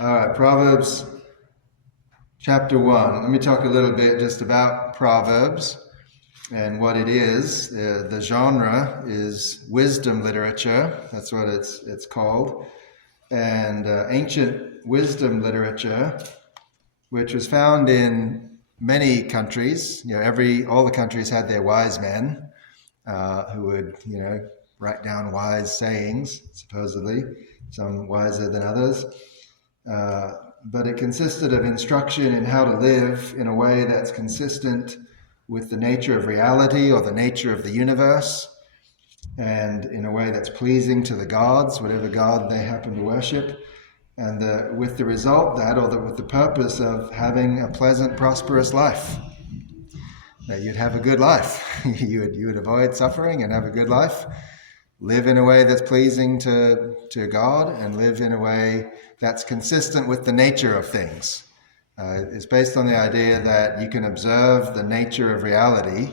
All right, Proverbs chapter 1. Let me talk a little bit just about Proverbs and what it is. The genre is wisdom literature. That's what it's called. And ancient wisdom literature, which was found in many countries. All the countries had their wise men who would, write down wise sayings, supposedly, some wiser than others. But it consisted of instruction in how to live in a way that's consistent with the nature of reality or the nature of the universe, and in a way that's pleasing to the gods, whatever god they happen to worship, and with the result with the purpose of having a pleasant, prosperous life. That you'd have a good life. you would avoid suffering and have a good life. Live in a way that's pleasing to God, and live in a way that's consistent with the nature of things. It's based on the idea that you can observe the nature of reality,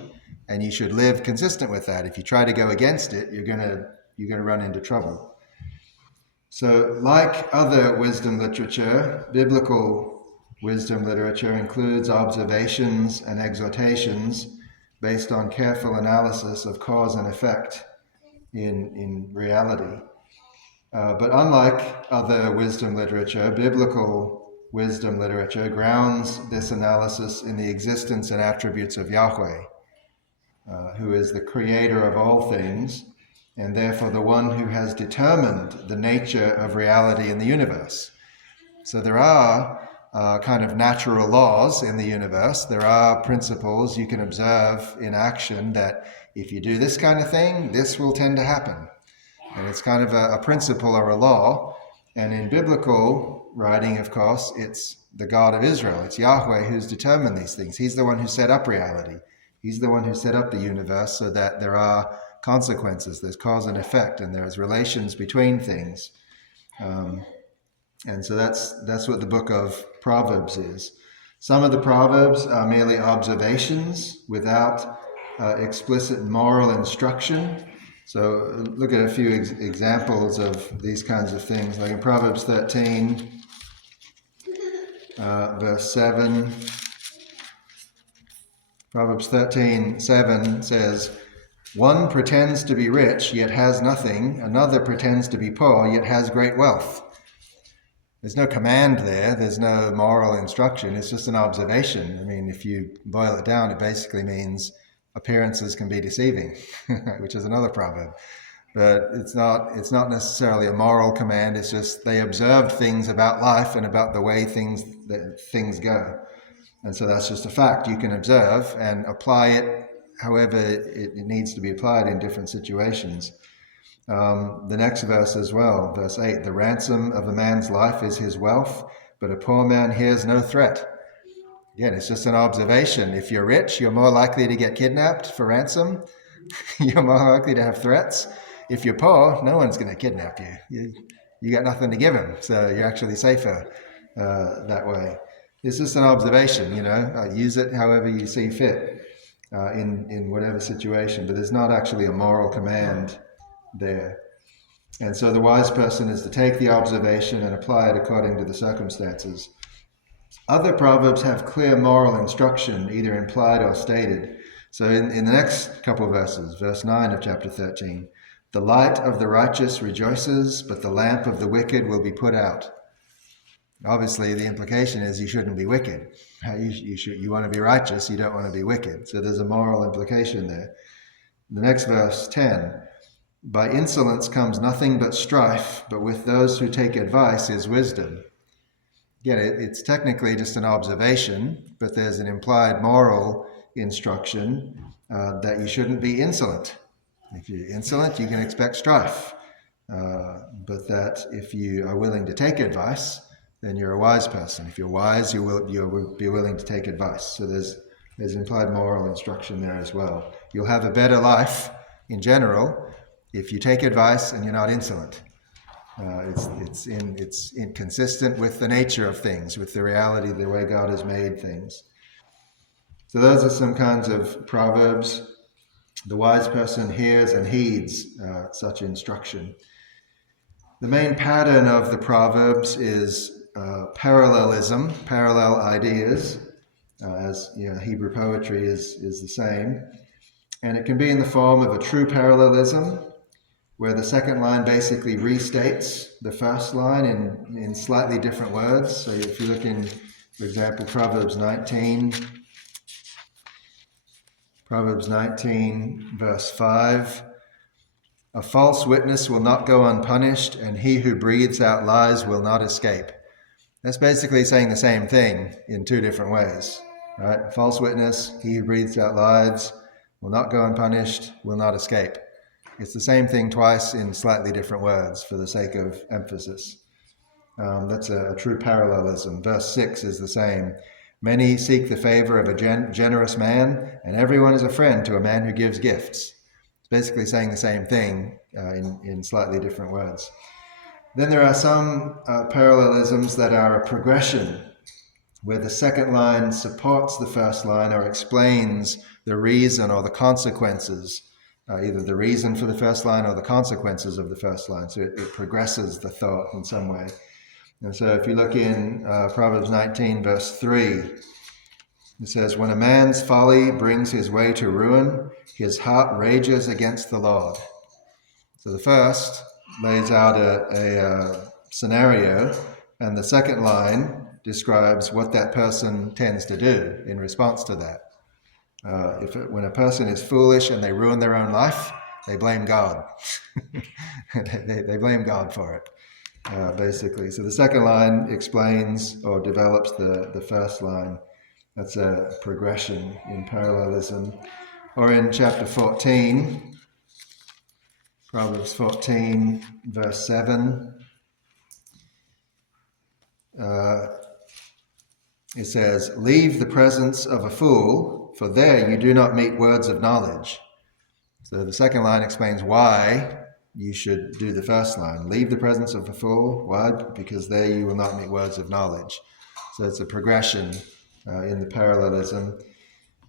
and you should live consistent with that. If you try to go against it, you're gonna run into trouble. So, like other wisdom literature, biblical wisdom literature includes observations and exhortations based on careful analysis of cause and effect in reality. But unlike other wisdom literature, biblical wisdom literature grounds this analysis in the existence and attributes of Yahweh, who is the creator of all things, and therefore the one who has determined the nature of reality in the universe. So there are kind of natural laws in the universe. There are principles you can observe in action that if you do this kind of thing, this will tend to happen. And it's kind of a principle or a law. And in biblical writing, of course, it's the God of Israel. It's Yahweh who's determined these things. He's the one who set up reality. He's the one who set up the universe so that there are consequences. There's cause and effect, and there's relations between things. And so that's what the book of Proverbs is. Some of the Proverbs are merely observations without explicit moral instruction. So look at a few examples of these kinds of things. Like in Proverbs 13, verse 7. Proverbs 13:7 says, "One pretends to be rich, yet has nothing. Another pretends to be poor, yet has great wealth." There's no command there. There's no moral instruction. It's just an observation. I mean, if you boil it down, it basically means appearances can be deceiving, which is another proverb. But it's not necessarily a moral command. It's just they observed things about life and about the way things go. And so that's just a fact you can observe and apply it however it needs to be applied in different situations. The next verse as well, verse 8, "The ransom of a man's life is his wealth, but a poor man hears no threat." Again, it's just an observation. If you're rich, you're more likely to get kidnapped for ransom. You're more likely to have threats. If you're poor, no one's going to kidnap you. You got nothing to give them, so you're actually safer that way. It's just an observation, use it however you see fit in whatever situation, but there's not actually a moral command there. And so the wise person is to take the observation and apply it according to the circumstances. Other proverbs have clear moral instruction, either implied or stated. So in the next couple of verses, verse 9 of chapter 13, "The light of the righteous rejoices, but the lamp of the wicked will be put out." Obviously, the implication is you shouldn't be wicked. You want to be righteous, you don't want to be wicked. So there's a moral implication there. The next verse, 10, "By insolence comes nothing but strife, but with those who take advice is wisdom." Again, it's technically just an observation, but there's an implied moral instruction that you shouldn't be insolent. If you're insolent, you can expect strife. But that if you are willing to take advice, then you're a wise person. If you're wise, you'll be willing to take advice. So there's implied moral instruction there as well. You'll have a better life in general if you take advice and you're not insolent. It's inconsistent with the nature of things, with the reality, the way God has made things. So those are some kinds of proverbs. The wise person hears and heeds such instruction. The main pattern of the Proverbs is parallelism, parallel ideas, as Hebrew poetry is the same. And it can be in the form of a true parallelism, where the second line basically restates the first line in slightly different words. So if you look in, for example, Proverbs 19, verse 5, a false witness will not go unpunished, and he who breathes out lies will not escape. That's basically saying the same thing in two different ways, right? A false witness, he who breathes out lies, will not go unpunished, will not escape. It's the same thing twice in slightly different words for the sake of emphasis. That's a true parallelism. Verse 6 is the same. Many seek the favor of a generous man, and everyone is a friend to a man who gives gifts. It's basically saying the same thing in slightly different words. Then there are some parallelisms that are a progression, where the second line supports the first line or explains the reason or the consequences, either the reason for the first line or the consequences of the first line. So it progresses the thought in some way. And so if you look in Proverbs 19, verse 3, it says, when a man's folly brings his way to ruin, his heart rages against the Lord. So the first lays out a scenario, and the second line describes what that person tends to do in response to that. When a person is foolish and they ruin their own life, they blame God. they blame God for it, basically. So the second line explains or develops the first line. That's a progression in parallelism. Or in chapter 14, Proverbs 14, verse 7, it says, leave the presence of a fool, for there you do not meet words of knowledge. So the second line explains why you should do the first line. Leave the presence of a fool. Why? Because there you will not meet words of knowledge. So it's a progression in the parallelism.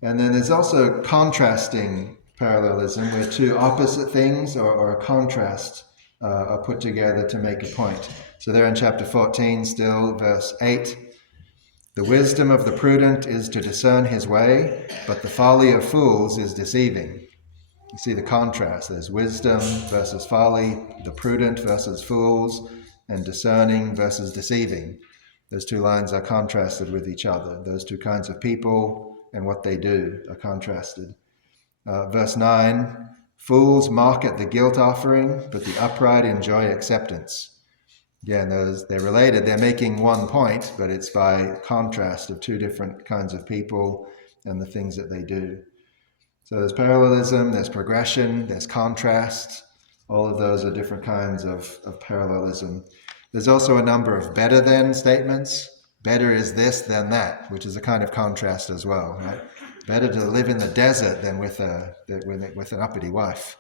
And then there's also contrasting parallelism, where two opposite things or a contrast are put together to make a point. So there in chapter 14 still, verse 8, the wisdom of the prudent is to discern his way, but the folly of fools is deceiving. You see the contrast. There's wisdom versus folly, the prudent versus fools, and discerning versus deceiving. Those two lines are contrasted with each other. Those two kinds of people and what they do are contrasted. Verse 9, fools mock at the guilt offering, but the upright enjoy acceptance. Again, they're related. They're making one point, but it's by contrast of two different kinds of people and the things that they do. So there's parallelism, there's progression, there's contrast. All of those are different kinds of parallelism. There's also a number of better than statements. Better is this than that, which is a kind of contrast as well, right? Better to live in the desert than with an uppity wife.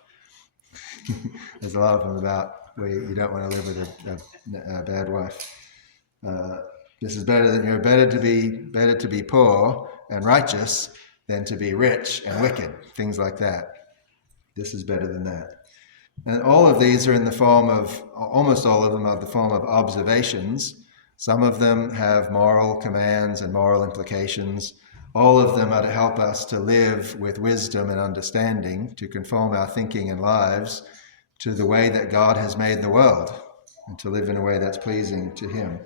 There's a lot of them about where you don't want to live with a bad wife. This is better than you're better to be poor and righteous than to be rich and wicked. Things like that. This is better than that. And all of these are in the form of, almost all of them are the form of observations. Some of them have moral commands and moral implications. All of them are to help us to live with wisdom and understanding, to conform our thinking and lives to the way that God has made the world, and to live in a way that's pleasing to Him.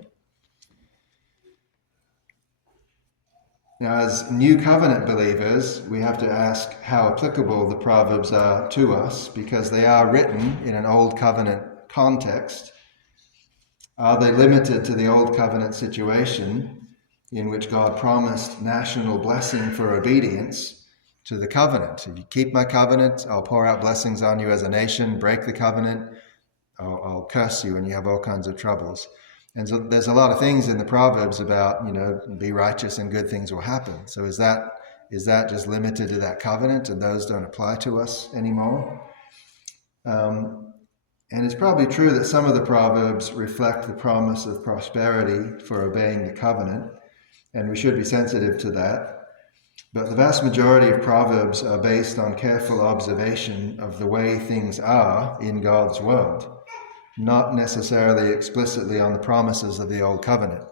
Now, as New Covenant believers, we have to ask how applicable the Proverbs are to us, because they are written in an Old Covenant context. Are they limited to the Old Covenant situation in which God promised national blessing for obedience to the covenant? If you keep my covenant, I'll pour out blessings on you as a nation. Break the covenant, I'll curse you and you have all kinds of troubles. And so there's a lot of things in the Proverbs about, be righteous and good things will happen. So is that just limited to that covenant and those don't apply to us anymore? And it's probably true that some of the Proverbs reflect the promise of prosperity for obeying the covenant, and we should be sensitive to that. But the vast majority of Proverbs are based on careful observation of the way things are in God's world, not necessarily explicitly on the promises of the Old Covenant.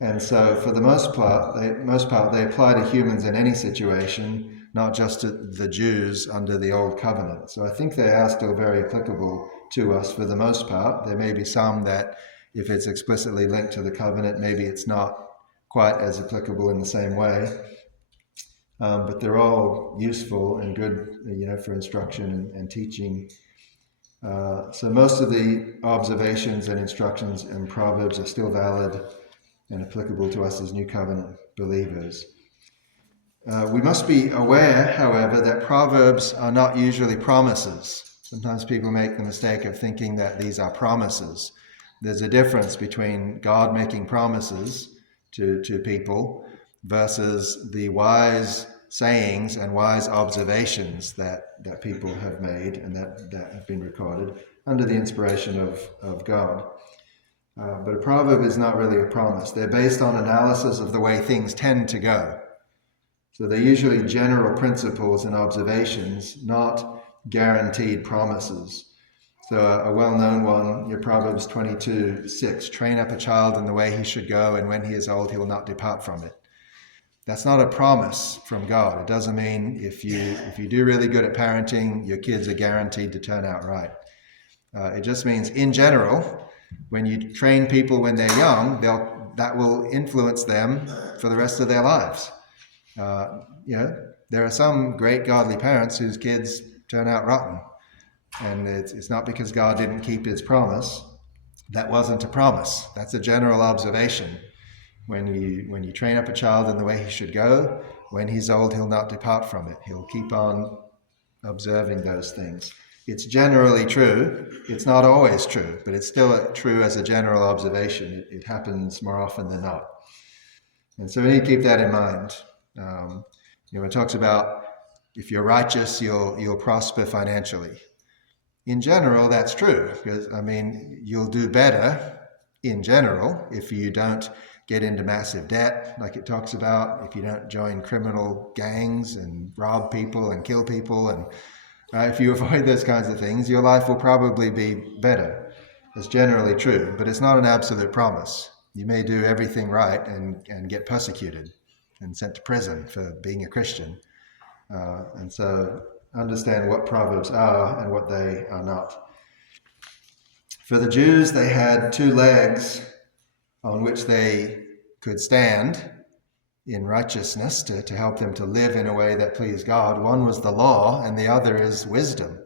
And so for the most part, they apply to humans in any situation, not just to the Jews under the Old Covenant. So I think they are still very applicable to us for the most part. There may be some that, if it's explicitly linked to the covenant, maybe it's not quite as applicable in the same way. But they're all useful and good, for instruction and teaching. So most of the observations and instructions in Proverbs are still valid and applicable to us as New Covenant believers. We must be aware, however, that Proverbs are not usually promises. Sometimes people make the mistake of thinking that these are promises. There's a difference between God making promises to people versus the wise sayings and wise observations that people have made and that have been recorded under the inspiration of God. But a proverb is not really a promise. They're based on analysis of the way things tend to go. So they're usually general principles and observations, not guaranteed promises. So a well-known one, your Proverbs 22:6, train up a child in the way he should go, and when he is old, he will not depart from it. That's not a promise from God. It doesn't mean if you do really good at parenting, your kids are guaranteed to turn out right. It just means, in general, when you train people when they're young, that will influence them for the rest of their lives. There are some great godly parents whose kids turn out rotten, and it's not because God didn't keep his promise. That wasn't a promise. That's a general observation. When you train up a child in the way he should go, when he's old, he'll not depart from it. He'll keep on observing those things. It's generally true. It's not always true, but it's still true as a general observation. It happens more often than not. And so we need to keep that in mind. It talks about if you're righteous, you'll prosper financially. In general, that's true, because, you'll do better in general if you don't get into massive debt, like it talks about, if you don't join criminal gangs and rob people and kill people, and if you avoid those kinds of things, your life will probably be better. It's generally true, but it's not an absolute promise. You may do everything right and get persecuted and sent to prison for being a Christian. And so understand what Proverbs are and what they are not. For the Jews, they had two legs on which they could stand in righteousness to help them to live in a way that pleased God. One was the law, and the other is wisdom.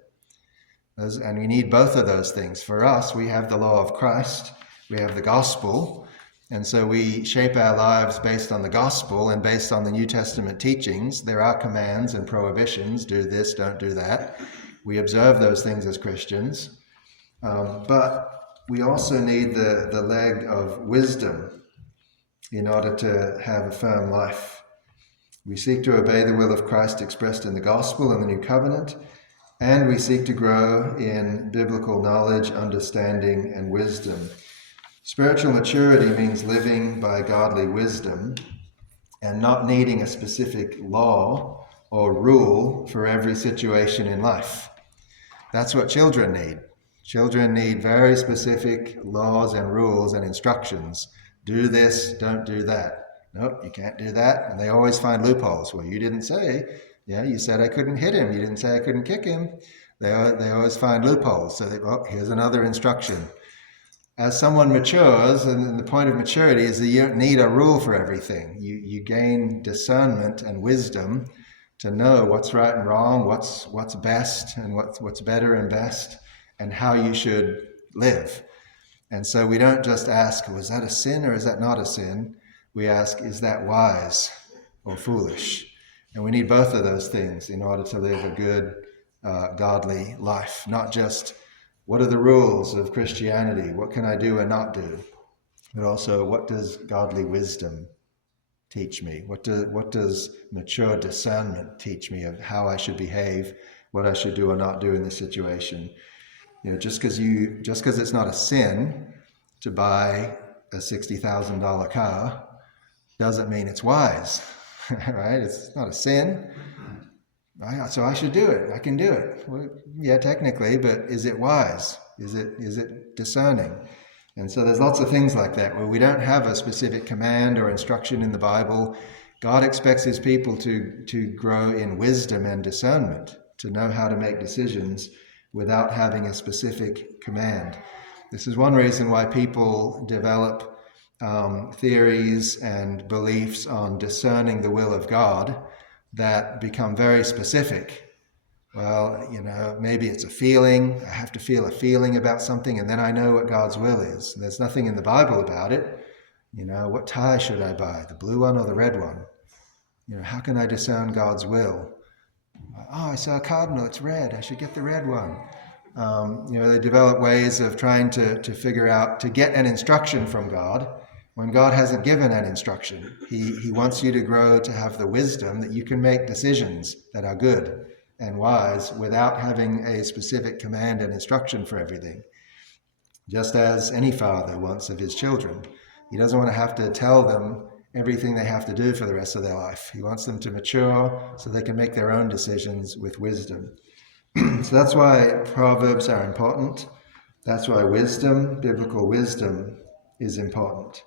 And we need both of those things. For us, we have the law of Christ, we have the gospel, and so we shape our lives based on the gospel and based on the New Testament teachings. There are commands and prohibitions, do this, don't do that. We observe those things as Christians. But we also need the leg of wisdom in order to have a firm life. We seek to obey the will of Christ expressed in the gospel and the new covenant, and we seek to grow in biblical knowledge, understanding, and wisdom. Spiritual maturity means living by godly wisdom and not needing a specific law or rule for every situation in life. That's what children need. Children need very specific laws and rules and instructions. Do this, don't do that. Nope, you can't do that. And they always find loopholes. Well, you didn't say, you said I couldn't hit him. You didn't say I couldn't kick him. They always find loopholes. So here's another instruction. As someone matures, and the point of maturity is that you don't need a rule for everything. You gain discernment and wisdom to know what's right and wrong, what's best and what's better and best, and how you should live. And so we don't just ask, was that a sin or is that not a sin? We ask, is that wise or foolish? And we need both of those things in order to live a good, godly life. Not just, what are the rules of Christianity? What can I do and not do? But also, what does godly wisdom teach me? What does mature discernment teach me of how I should behave, what I should do or not do in this situation? Just because it's not a sin to buy a $60,000 car doesn't mean it's wise, right? It's not a sin, right? So I should do it. I can do it. Well, yeah, technically, but is it wise? Is it discerning? And so there's lots of things like that where we don't have a specific command or instruction in the Bible. God expects his people to grow in wisdom and discernment, to know how to make decisions without having a specific command. This is one reason why people develop theories and beliefs on discerning the will of God that become very specific. Well, maybe it's a feeling. I have to feel a feeling about something, and then I know what God's will is. There's nothing in the Bible about it. What tie should I buy, the blue one or the red one? How can I discern God's will? Oh, I saw a cardinal, it's red. I should get the red one. They develop ways of trying to figure out, to get an instruction from God when God hasn't given an instruction. He wants you to grow to have the wisdom that you can make decisions that are good and wise without having a specific command and instruction for everything. Just as any father wants of his children. He doesn't want to have to tell them everything they have to do for the rest of their life. He wants them to mature so they can make their own decisions with wisdom. So that's why Proverbs are important. That's why wisdom, biblical wisdom, is important.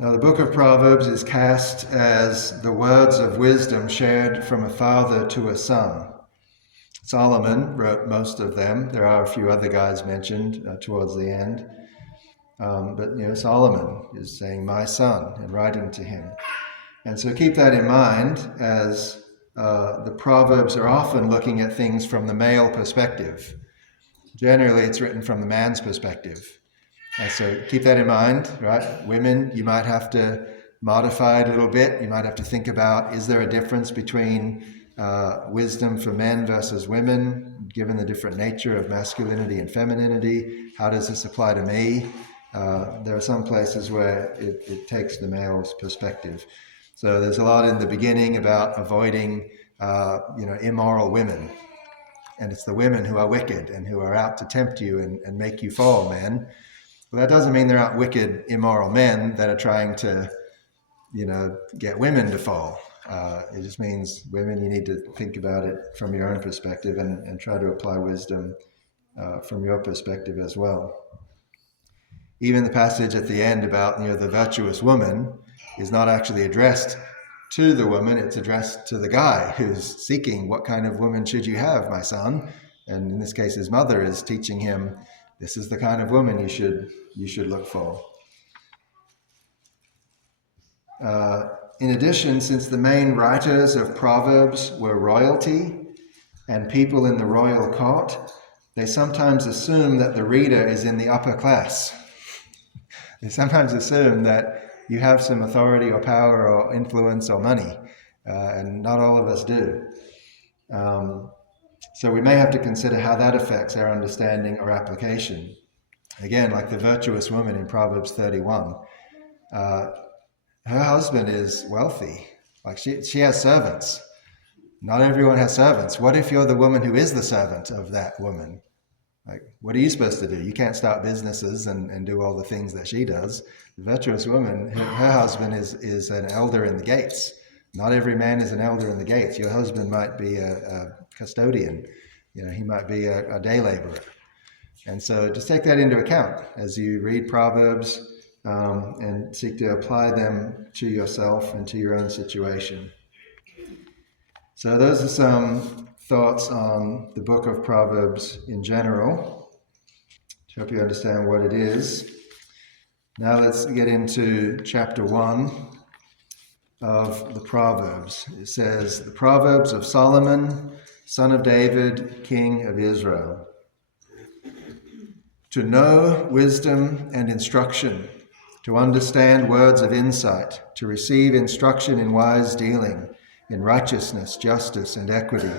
Now, the book of Proverbs is cast as the words of wisdom shared from a father to a son. Solomon wrote most of them. There are a few other guys mentioned towards the end. But Solomon is saying, my son, and writing to him. And so keep that in mind, as the Proverbs are often looking at things from the male perspective. Generally, it's written from the man's perspective. So keep that in mind, right? Women, you might have to modify it a little bit. You might have to think about, is there a difference between wisdom for men versus women, given the different nature of masculinity and femininity? How does this apply to me? There are some places where it takes the male's perspective. So there's a lot in the beginning about avoiding, immoral women. And it's the women who are wicked and who are out to tempt you and make you fall, men. Well, that doesn't mean there aren't wicked, immoral men that are trying to, get women to fall. It just means women, you need to think about it from your own perspective and try to apply wisdom from your perspective as well. Even the passage at the end about the virtuous woman is not actually addressed to the woman, it's addressed to the guy who's seeking, what kind of woman should you have, my son? And in this case, his mother is teaching him, this is the kind of woman you should look for. In addition, since the main writers of Proverbs were royalty and people in the royal court, they sometimes assume that the reader is in the upper class. They sometimes assume that you have some authority or power or influence or money, and not all of us do. So we may have to consider how that affects our understanding or application. Again, like the virtuous woman in Proverbs 31, her husband is wealthy. Like she has servants. Not everyone has servants. What if you're the woman who is the servant of that woman? Like, what are you supposed to do? You can't start businesses and do all the things that she does. The virtuous woman, her husband is an elder in the gates. Not every man is an elder in the gates. Your husband might be a custodian. He might be a day laborer. And so just take that into account as you read Proverbs and seek to apply them to yourself and to your own situation. So those are some thoughts on the book of Proverbs in general, to help you understand what it is. Now let's get into chapter 1 of the Proverbs. It says, the Proverbs of Solomon, son of David, king of Israel. To know wisdom and instruction, to understand words of insight, to receive instruction in wise dealing, in righteousness, justice, and equity,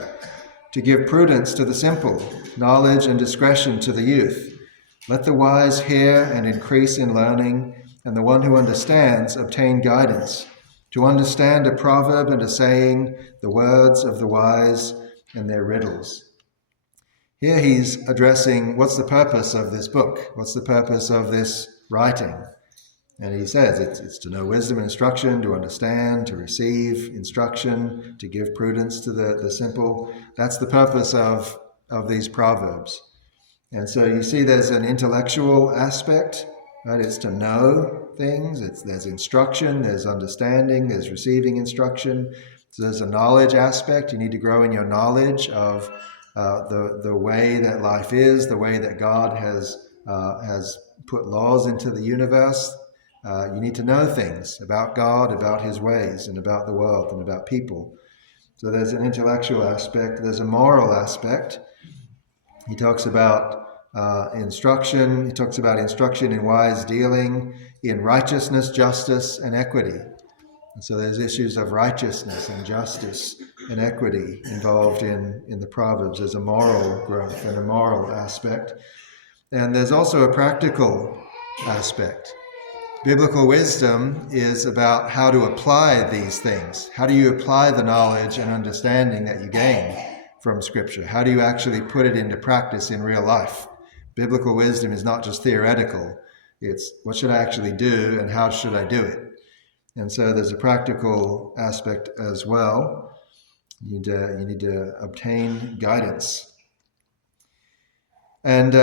to give prudence to the simple, knowledge and discretion to the youth. Let the wise hear and increase in learning, and the one who understands obtain guidance. To understand a proverb and a saying, the words of the wise and their riddles. Here he's addressing what's the purpose of this book? What's the purpose of this writing? And he says it's to know wisdom and instruction, to understand, to receive instruction, to give prudence to the simple. That's the purpose of these Proverbs. And so you see there's an intellectual aspect, right? It's to know things. There's instruction, there's understanding, there's receiving instruction. So there's a knowledge aspect. You need to grow in your knowledge of the way that life is, the way that God has put laws into the universe. You need to know things about God, about his ways, and about the world, and about people. So there's an intellectual aspect. There's a moral aspect. He talks about instruction. He talks about instruction in wise dealing, in righteousness, justice, and equity. And so there's issues of righteousness and justice and equity involved in the Proverbs. There's a moral growth and a moral aspect. And there's also a practical aspect. Biblical wisdom is about how to apply these things. How do you apply the knowledge and understanding that you gain from Scripture? How do you actually put it into practice in real life? Biblical wisdom is not just theoretical. It's what should I actually do and how should I do it? And so there's a practical aspect as well. You need to obtain guidance. And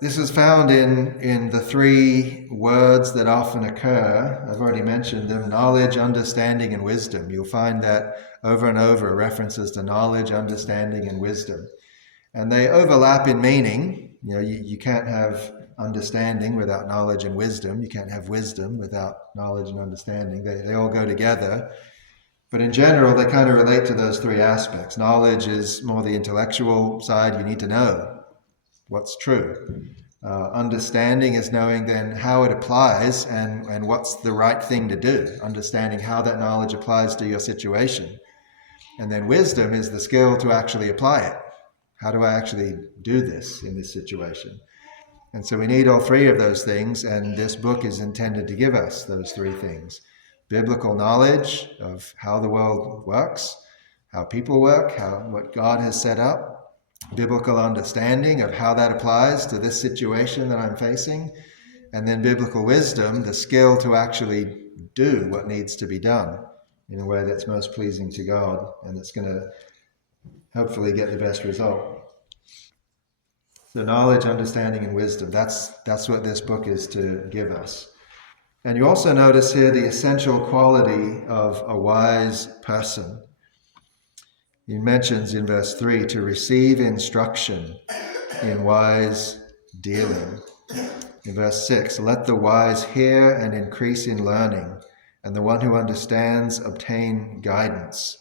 this is found in the three words that often occur. I've already mentioned them: knowledge, understanding, and wisdom. You'll find that over and over references to knowledge, understanding, and wisdom. And they overlap in meaning. You can't have understanding without knowledge and wisdom. You can't have wisdom without knowledge and understanding. They all go together. But in general, they kind of relate to those three aspects. Knowledge is more the intellectual side. You need to know what's true. Understanding is knowing then how it applies and what's the right thing to do. Understanding how that knowledge applies to your situation. And then wisdom is the skill to actually apply it. How do I actually do this in this situation? And so we need all three of those things, and this book is intended to give us those three things. Biblical knowledge of how the world works, how people work, what God has set up. Biblical understanding of how that applies to this situation that I'm facing. And then biblical wisdom, the skill to actually do what needs to be done in a way that's most pleasing to God and that's going to hopefully get the best result. So knowledge, understanding, and wisdom, that's what this book is to give us. And you also notice here the essential quality of a wise person. He mentions in verse 3 to receive instruction in wise dealing. In verse 6, let the wise hear and increase in learning, and the one who understands obtain guidance.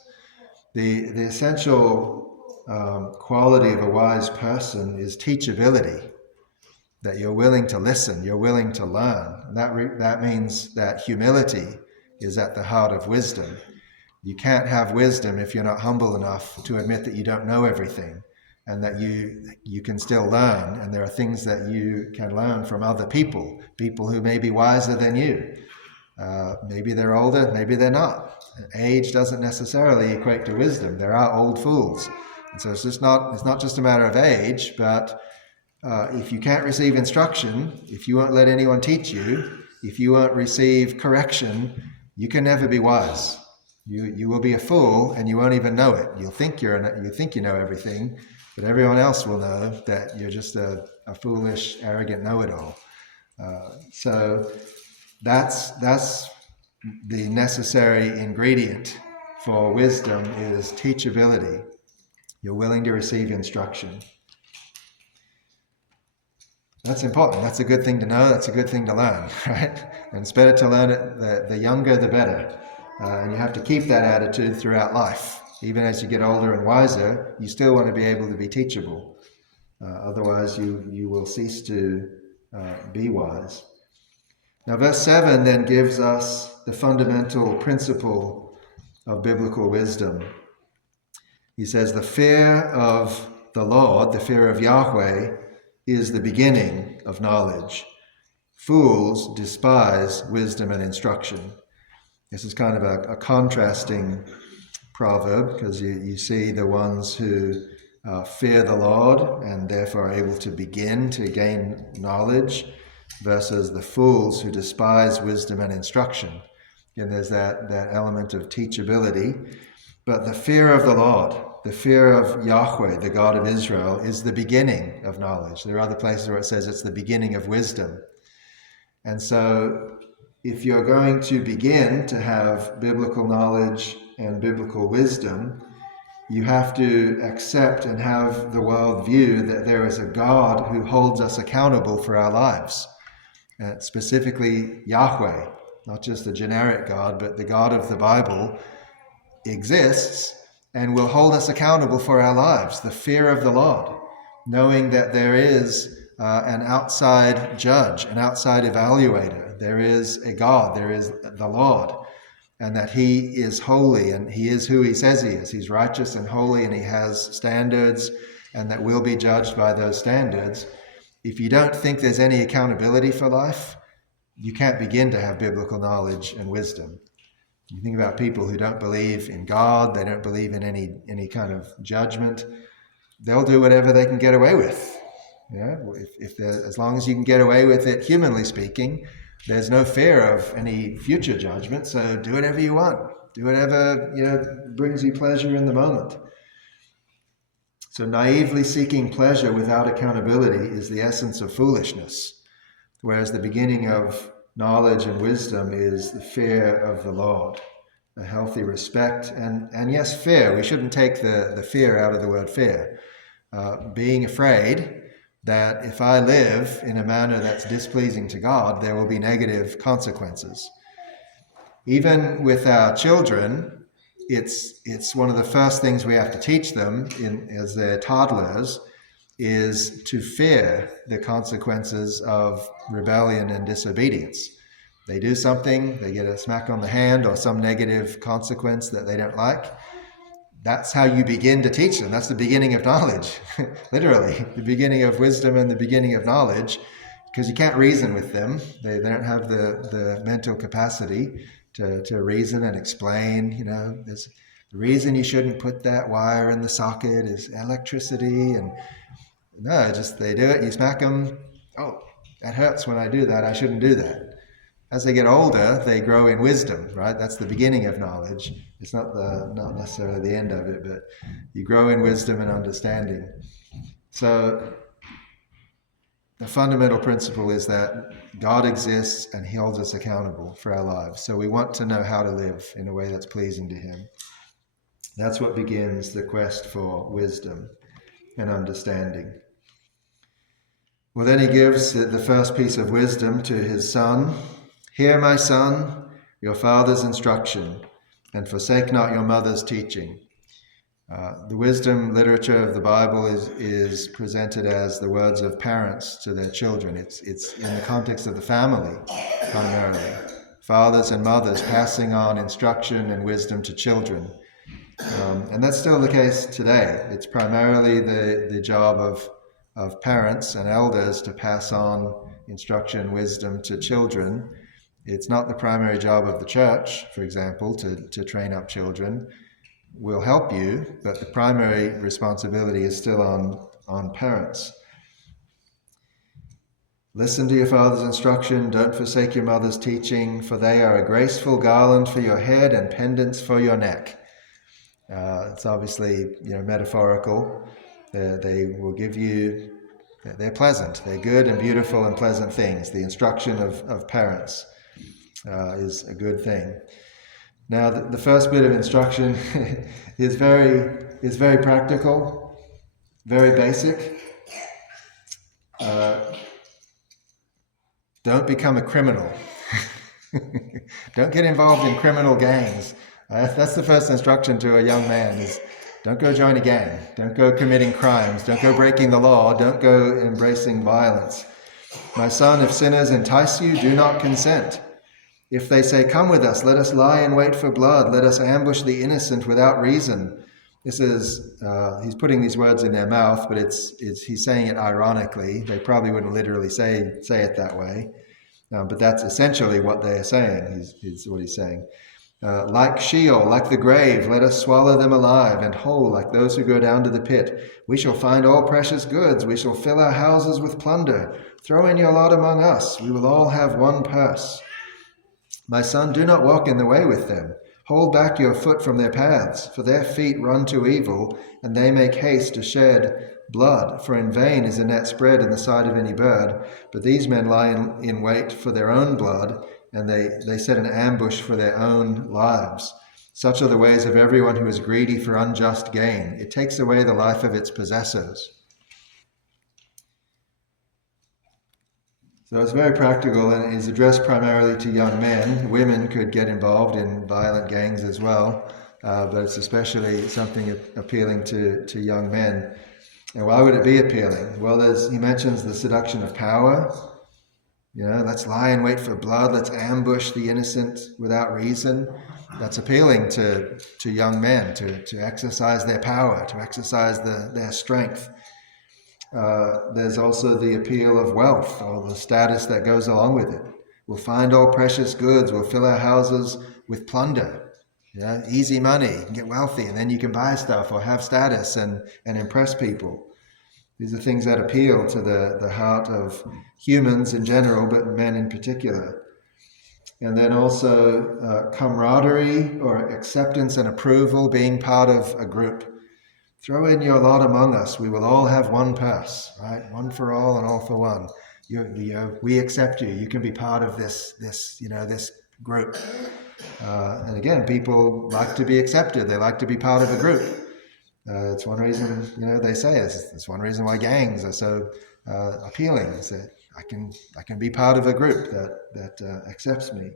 The essential quality of a wise person is teachability, that you're willing to listen, you're willing to learn. And that means that humility is at the heart of wisdom. You can't have wisdom if you're not humble enough to admit that you don't know everything and that you can still learn. And there are things that you can learn from other people who may be wiser than you. Maybe they're older, maybe they're not. Age doesn't necessarily equate to wisdom. There are old fools. And so it's not just a matter of age, but if you can't receive instruction, if you won't let anyone teach you, if you won't receive correction, you can never be wise. You will be a fool and you won't even know it. You think you know everything, but everyone else will know that you're just a foolish, arrogant know-it-all. So that's the necessary ingredient for wisdom is teachability. You're willing to receive instruction. That's important. That's a good thing to know. That's a good thing to learn, right? And it's better to learn it, the younger, the better. And you have to keep that attitude throughout life. Even as you get older and wiser, you still want to be able to be teachable. Otherwise, you will cease to be wise. Now, verse 7 then gives us the fundamental principle of biblical wisdom. He says, the fear of the Lord, the fear of Yahweh, is the beginning of knowledge. Fools despise wisdom and instruction. This is kind of a contrasting proverb because you see the ones who fear the Lord and therefore are able to begin to gain knowledge versus the fools who despise wisdom and instruction. And there's that element of teachability. But the fear of the Lord, the fear of Yahweh, the God of Israel, is the beginning of knowledge. There are other places where it says it's the beginning of wisdom. And so if you're going to begin to have biblical knowledge and biblical wisdom, you have to accept and have the worldview that there is a God who holds us accountable for our lives. Specifically Yahweh, not just a generic God, but the God of the Bible exists and will hold us accountable for our lives. The fear of the Lord, knowing that there is an outside judge, an outside evaluator. There is a God, there is the Lord, and that he is holy and he is who he says he is. He's righteous and holy and he has standards, and that we'll be judged by those standards. If you don't think there's any accountability for life, you can't begin to have biblical knowledge and wisdom. You think about people who don't believe in God, they don't believe in any kind of judgment, they'll do whatever they can get away with. Yeah, if as long as you can get away with it, humanly speaking, there's no fear of any future judgment. So do whatever you want, do whatever brings you pleasure in the moment. So naively seeking pleasure without accountability is the essence of foolishness, whereas the beginning of knowledge and wisdom is the fear of the Lord, a healthy respect, and yes, fear. We shouldn't take the fear out of the word fear. Being afraid that if I live in a manner that's displeasing to God, there will be negative consequences. Even with our children, it's one of the first things we have to teach them as they're toddlers is to fear the consequences of rebellion and disobedience. They do something, they get a smack on the hand or some negative consequence that they don't like. That's how you begin to teach them. That's the beginning of knowledge, literally, the beginning of wisdom and the beginning of knowledge, because you can't reason with them. They don't have the mental capacity to reason and explain. There's the reason you shouldn't put that wire in the socket is electricity, and no, just they do it, you smack them. Oh, that hurts when I do that. I shouldn't do that. As they get older, they grow in wisdom, right? That's the beginning of knowledge. It's not necessarily the end of it, but you grow in wisdom and understanding. So the fundamental principle is that God exists and he holds us accountable for our lives. So we want to know how to live in a way that's pleasing to him. That's what begins the quest for wisdom and understanding. Well, then he gives the first piece of wisdom to his son. Hear, my son, your father's instruction, and forsake not your mother's teaching. The wisdom literature of the Bible is presented as the words of parents to their children. It's in the context of the family, primarily. Fathers and mothers passing on instruction and wisdom to children. And that's still the case today. It's primarily the job of parents and elders to pass on instruction and wisdom to children. It's not the primary job of the church, for example, to train up children. We'll help you, but the primary responsibility is still on parents. Listen to your father's instruction, don't forsake your mother's teaching, for they are a graceful garland for your head and pendants for your neck. It's obviously metaphorical. They will give you, they're pleasant, they're good and beautiful and pleasant things. The instruction of parents is a good thing. Now, the first bit of instruction is very practical, very basic. Don't become a criminal. Don't get involved in criminal gangs. That's the first instruction to a young man is don't go join a gang. Don't go committing crimes. Don't go breaking the law. Don't go embracing violence. My son, if sinners entice you, do not consent. If they say, come with us, let us lie in wait for blood. Let us ambush the innocent without reason. This is, he's putting these words in their mouth, but he's saying it ironically. They probably wouldn't literally say it that way. But that's essentially what they're saying. Is what he's saying. Like Sheol, like the grave, let us swallow them alive, and whole, like those who go down to the pit. We shall find all precious goods. We shall fill our houses with plunder. Throw in your lot among us. We will all have one purse. My son, do not walk in the way with them. Hold back your foot from their paths, for their feet run to evil, and they make haste to shed blood. For in vain is a net spread in the sight of any bird, but these men lie in wait for their own blood, and they set an ambush for their own lives. Such are the ways of everyone who is greedy for unjust gain. It takes away the life of its possessors. So it's very practical and is addressed primarily to young men. Women could get involved in violent gangs as well, but it's especially something appealing to young men. And why would it be appealing? Well, he mentions the seduction of power. Let's lie in wait for blood. Let's ambush the innocent without reason. That's appealing to young men to exercise their power, to exercise their strength. There's also the appeal of wealth, or the status that goes along with it. We'll find all precious goods. We'll fill our houses with plunder. Easy money. You can get wealthy, and then you can buy stuff or have status and impress people. These are things that appeal to the heart of humans in general, but men in particular. And then also camaraderie, or acceptance and approval, being part of a group. Throw in your lot among us. We will all have one purse, right? One for all and all for one. We accept you. You can be part of this group. And again, people like to be accepted. They like to be part of a group. It's one reason, they say it's one reason why gangs are so appealing. Is that I can be part of a group that accepts me.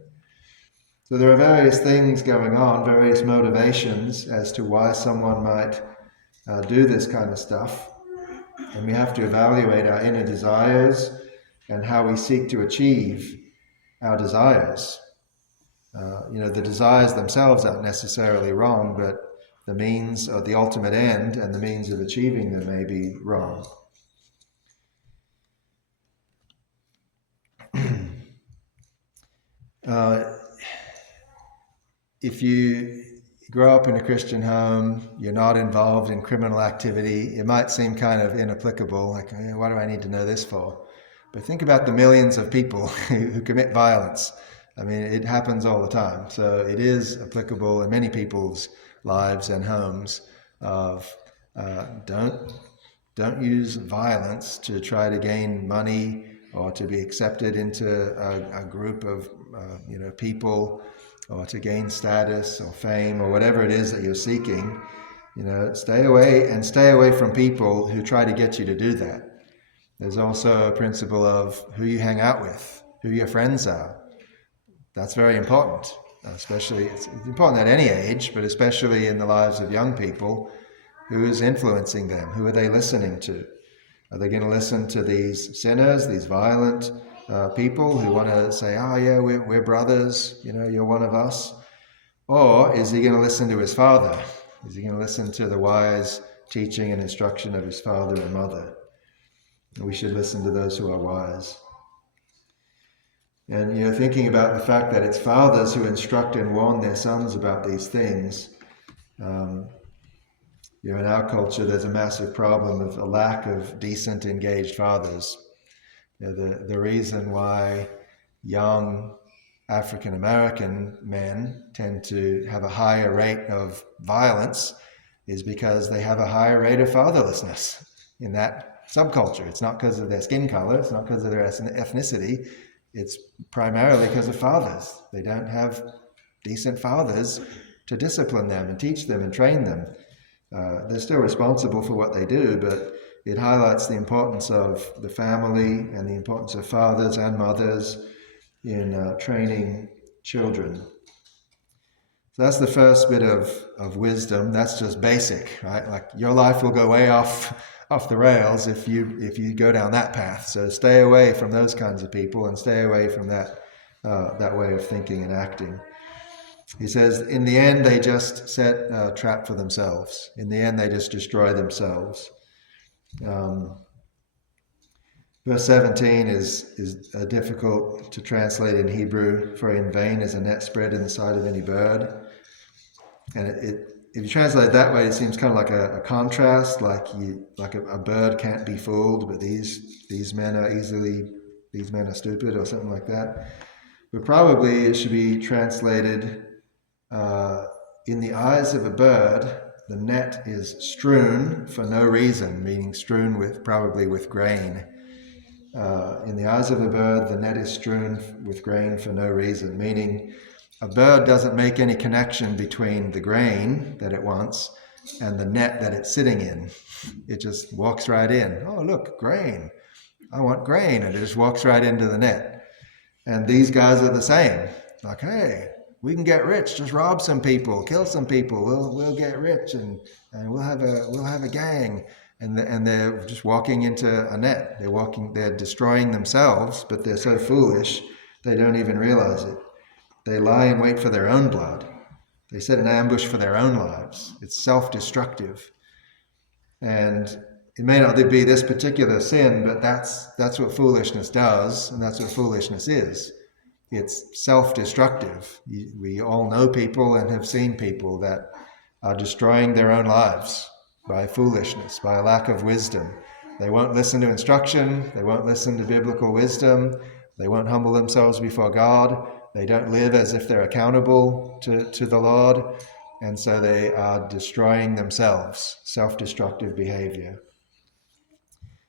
So there are various things going on, various motivations as to why someone might do this kind of stuff, and we have to evaluate our inner desires and how we seek to achieve our desires. The desires themselves aren't necessarily wrong, but the means or the ultimate end and the means of achieving them may be wrong. If you grow up in a Christian home, you're not involved in criminal activity, it might seem kind of inapplicable, like, what do I need to know this for? But think about the millions of people who commit violence. I mean, it happens all the time. So it is applicable in many people's lives and homes of don't use violence to try to gain money or to be accepted into a group of people, or to gain status or fame or whatever it is that you're seeking. Stay away from people who try to get you to do that. There's also a principle of who you hang out with, who your friends are. That's very important. Especially, it's important at any age, but especially in the lives of young people. Who is influencing them? Who are they listening to? Are they going to listen to these sinners, these violent people who want to say, oh yeah, we're brothers, you're one of us? Or is he going to listen to his father? Is he going to listen to the wise teaching and instruction of his father and mother? We should listen to those who are wise. And thinking about the fact that it's fathers who instruct and warn their sons about these things. In our culture, there's a massive problem of a lack of decent, engaged fathers. The reason why young African American men tend to have a higher rate of violence is because they have a higher rate of fatherlessness in that subculture. It's not because of their skin color, it's not because of their ethnicity, it's primarily because of fathers. They don't have decent fathers to discipline them and teach them and train them. They're still responsible for what they do, but it highlights the importance of the family and the importance of fathers and mothers in training children. So that's the first bit of wisdom. That's just basic, right? Like your life will go way off the rails if you go down that path. So stay away from those kinds of people and stay away from that way of thinking and acting. He says, in the end, they just set a trap for themselves. In the end, they just destroy themselves. Verse 17 is difficult to translate in Hebrew, for in vain is a net spread in the sight of any bird. And if you translate it that way, it seems kind of like a contrast, like a bird can't be fooled, but these men are stupid or something like that. But probably it should be translated in the eyes of a bird, the net is strewn for no reason, meaning strewn probably with grain. In the eyes of a bird, the net is strewn with grain for no reason, meaning a bird doesn't make any connection between the grain that it wants and the net that it's sitting in. It just walks right in. Oh, look, grain. I want grain. And it just walks right into the net. And these guys are the same. Like, hey, we can get rich. Just rob some people, kill some people. We'll get rich and we'll have a gang. And they're just walking into a net. They're destroying themselves, but they're so foolish they don't even realize it. They lie in wait for their own blood. They set an ambush for their own lives. It's self-destructive. And it may not be this particular sin, but that's what foolishness does, and that's what foolishness is. It's self-destructive. We all know people and have seen people that are destroying their own lives by foolishness, by a lack of wisdom. They won't listen to instruction. They won't listen to biblical wisdom. They won't humble themselves before God. They don't live as if they're accountable to the Lord. And so they are destroying themselves, self-destructive behavior.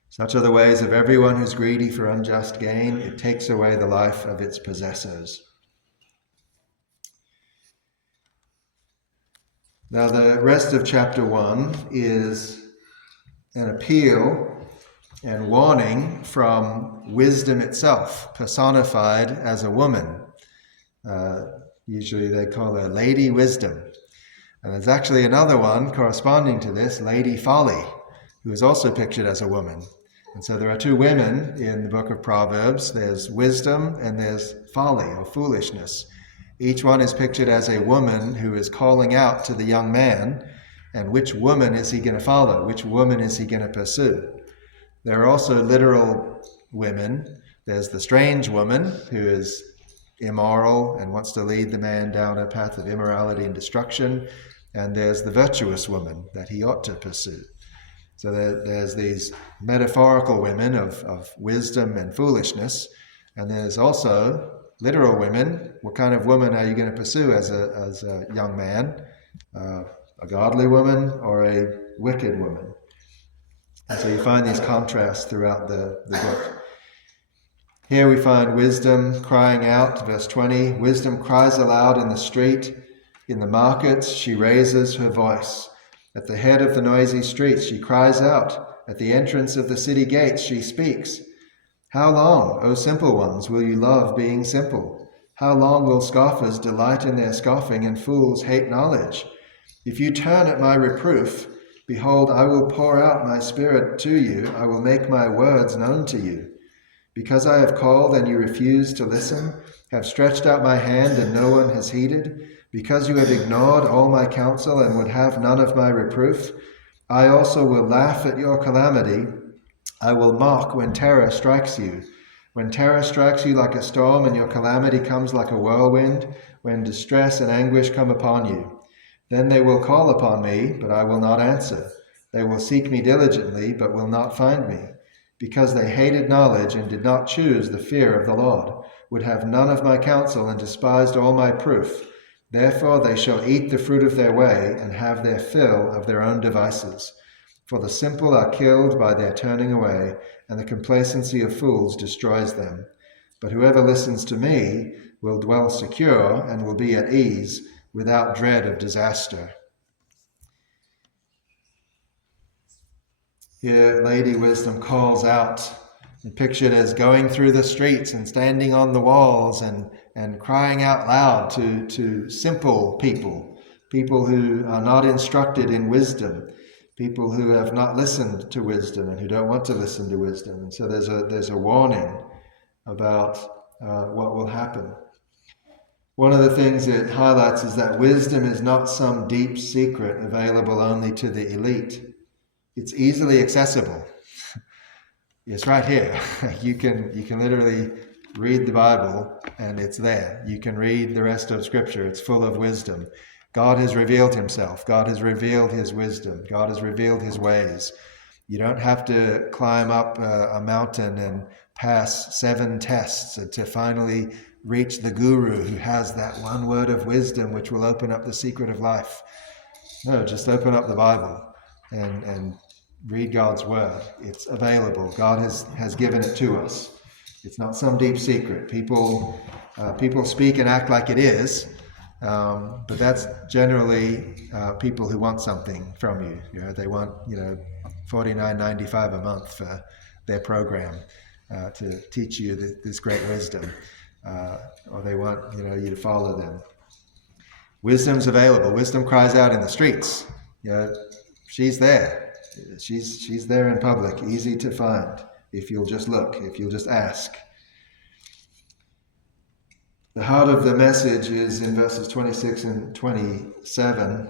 Such are the ways of everyone who's greedy for unjust gain. It takes away the life of its possessors. Now, the rest of chapter 1 is an appeal and warning from wisdom itself, personified as a woman. Usually they call her Lady Wisdom. And there's actually another one corresponding to this, Lady Folly, who is also pictured as a woman. And so there are two women in the book of Proverbs. There's wisdom and there's folly or foolishness. Each one is pictured as a woman who is calling out to the young man, and which woman is he going to follow? Which woman is he going to pursue? There are also literal women. There's the strange woman who is immoral and wants to lead the man down a path of immorality and destruction. And there's the virtuous woman that he ought to pursue. So there's these metaphorical women of wisdom and foolishness. And there's also literal women. What kind of woman are you going to pursue as a young man? A godly woman or a wicked woman? And so you find these contrasts throughout the book. Here we find wisdom crying out, verse 20, wisdom cries aloud in the street, in the markets she raises her voice. At the head of the noisy streets she cries out, at the entrance of the city gates she speaks. How long, O simple ones, will you love being simple? How long will scoffers delight in their scoffing and fools hate knowledge? If you turn at my reproof, behold, I will pour out my spirit to you, I will make my words known to you. Because I have called and you refuse to listen, have stretched out my hand and no one has heeded, because you have ignored all my counsel and would have none of my reproof, I also will laugh at your calamity. I will mock when terror strikes you. When terror strikes you like a storm and your calamity comes like a whirlwind, when distress and anguish come upon you. Then they will call upon me, but I will not answer. They will seek me diligently, but will not find me. Because they hated knowledge and did not choose the fear of the Lord, would have none of my counsel and despised all my proof. Therefore they shall eat the fruit of their way and have their fill of their own devices. For the simple are killed by their turning away, and the complacency of fools destroys them. But whoever listens to me will dwell secure and will be at ease without dread of disaster. Here, Lady Wisdom calls out, and pictured as going through the streets and standing on the walls and crying out loud to simple people, people who are not instructed in wisdom, people who have not listened to wisdom and who don't want to listen to wisdom. And so there's a warning about what will happen. One of the things it highlights is that wisdom is not some deep secret available only to the elite. It's easily accessible. It's right here. You can literally read the Bible and it's there. You can read the rest of Scripture. It's full of wisdom. God has revealed himself. God has revealed his wisdom. God has revealed his ways. You don't have to climb up a mountain and pass 7 tests to finally reach the guru who has that one word of wisdom which will open up the secret of life. No, just open up the Bible and read God's word. It's available. God has given it to us. It's not some deep secret. People speak and act like it is, but that's generally people who want something from you. They want $49.95 a month for their program to teach you this great wisdom, or they want you to follow them. Wisdom's available. Wisdom cries out in the streets. She's there. She's there in public, easy to find if you'll just look, if you'll just ask. The heart of the message is in verses 26 and 27,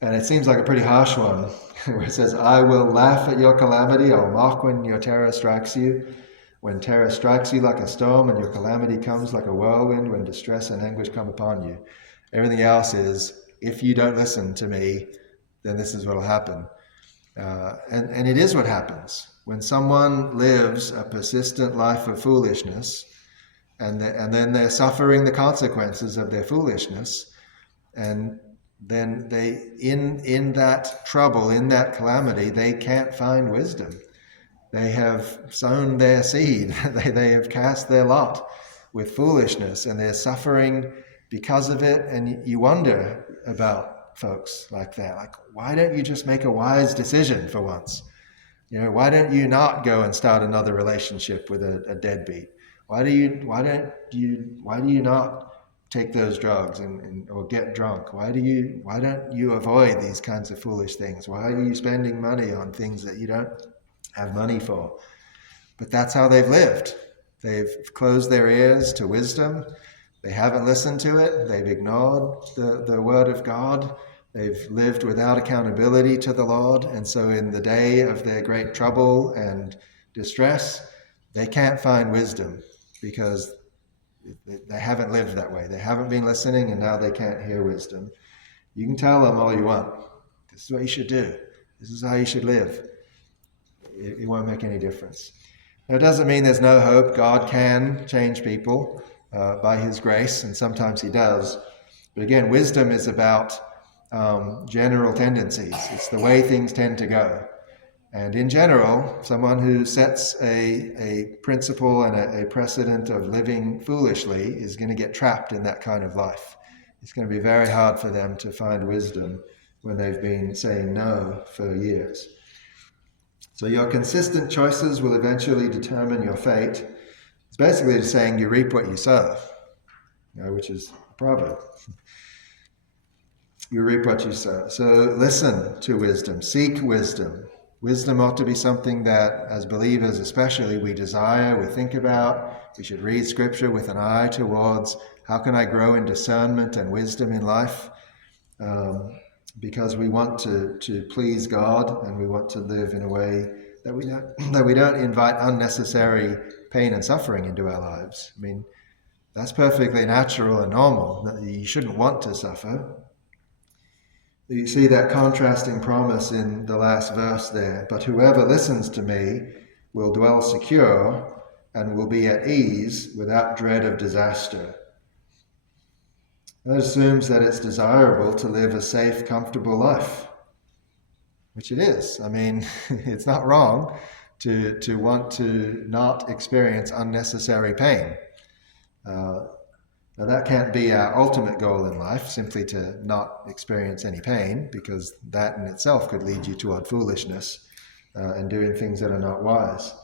and it seems like a pretty harsh one, where it says, I will laugh at your calamity, I'll mock when your terror strikes you. When terror strikes you like a storm and your calamity comes like a whirlwind, when distress and anguish come upon you. Everything else is, if you don't listen to me, then this is what will happen. And it is what happens. When someone lives a persistent life of foolishness, and then they're suffering the consequences of their foolishness, and then they, in that trouble, in that calamity, they can't find wisdom. They have sown their seed. They have cast their lot with foolishness, and they're suffering because of it. And you wonder about folks like that. Like, why don't you just make a wise decision for once? Why don't you not go and start another relationship with a deadbeat? Why do you not take those drugs or get drunk? Why don't you avoid these kinds of foolish things? Why are you spending money on things that you don't have money for? But that's how they've lived. They've closed their ears to wisdom. They haven't listened to it. They've ignored the word of God. They've lived without accountability to the Lord. And so in the day of their great trouble and distress, they can't find wisdom because they haven't lived that way. They haven't been listening, and now they can't hear wisdom. You can tell them all you want. This is what you should do. This is how you should live. It won't make any difference. Now, it doesn't mean there's no hope. God can change people by his grace, and sometimes he does. But again, wisdom is about general tendencies. It's the way things tend to go. And in general, someone who sets a principle and a precedent of living foolishly is going to get trapped in that kind of life. It's going to be very hard for them to find wisdom when they've been saying no for years. So your consistent choices will eventually determine your fate. It's basically just saying you reap what you sow, which is a proverb. You reap what you sow. So listen to wisdom, seek wisdom. Wisdom ought to be something that, as believers especially, we desire, we think about. We should read Scripture with an eye towards how can I grow in discernment and wisdom in life, because we want to please God, and we want to live in a way that we don't invite unnecessary pain and suffering into our lives. I mean, that's perfectly natural and normal. You shouldn't want to suffer. You see that contrasting promise in the last verse there. But whoever listens to me will dwell secure and will be at ease without dread of disaster. That assumes that it's desirable to live a safe, comfortable life, which it is. I mean, it's not wrong to want to not experience unnecessary pain. Now, that can't be our ultimate goal in life, simply to not experience any pain, because that in itself could lead you toward foolishness and doing things that are not wise.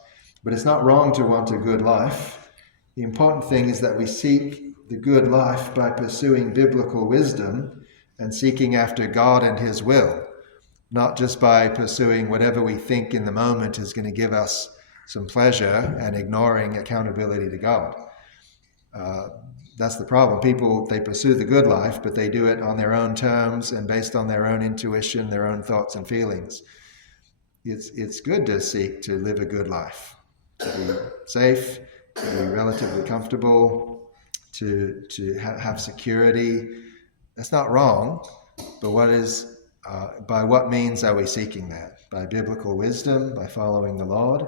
But it's not wrong to want a good life. The important thing is that we seek the good life by pursuing biblical wisdom and seeking after God and his will, not just by pursuing whatever we think in the moment is going to give us some pleasure and ignoring accountability to God. That's the problem. People, they pursue the good life, but they do it on their own terms and based on their own intuition, their own thoughts and feelings. It's good to seek to live a good life, to be safe, to be relatively comfortable, to have security. That's not wrong, but by what means are we seeking that? By biblical wisdom, by following the Lord.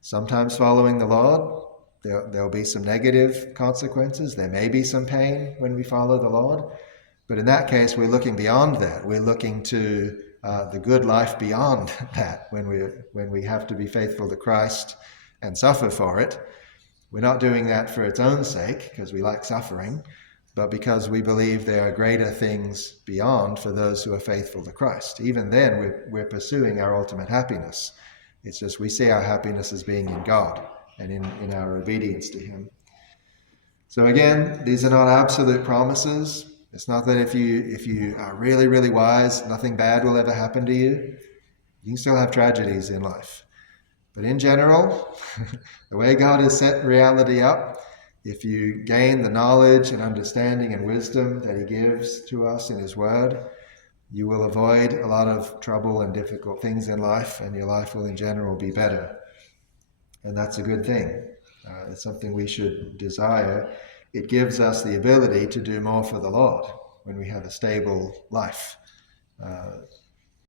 Sometimes following the Lord There'll be some negative consequences. There may be some pain when we follow the Lord. But in that case, we're looking beyond that. We're looking to the good life beyond that when we have to be faithful to Christ and suffer for it. We're not doing that for its own sake, because we like suffering, but because we believe there are greater things beyond for those who are faithful to Christ. Even then, we're pursuing our ultimate happiness. It's just we see our happiness as being in God and in our obedience to Him. So again, these are not absolute promises. It's not that if you are really, really wise, nothing bad will ever happen to you. You can still have tragedies in life. But in general, the way God has set reality up, if you gain the knowledge and understanding and wisdom that He gives to us in His Word, you will avoid a lot of trouble and difficult things in life, and your life will in general be better. And that's a good thing. It's something we should desire. It gives us the ability to do more for the Lord when we have a stable life.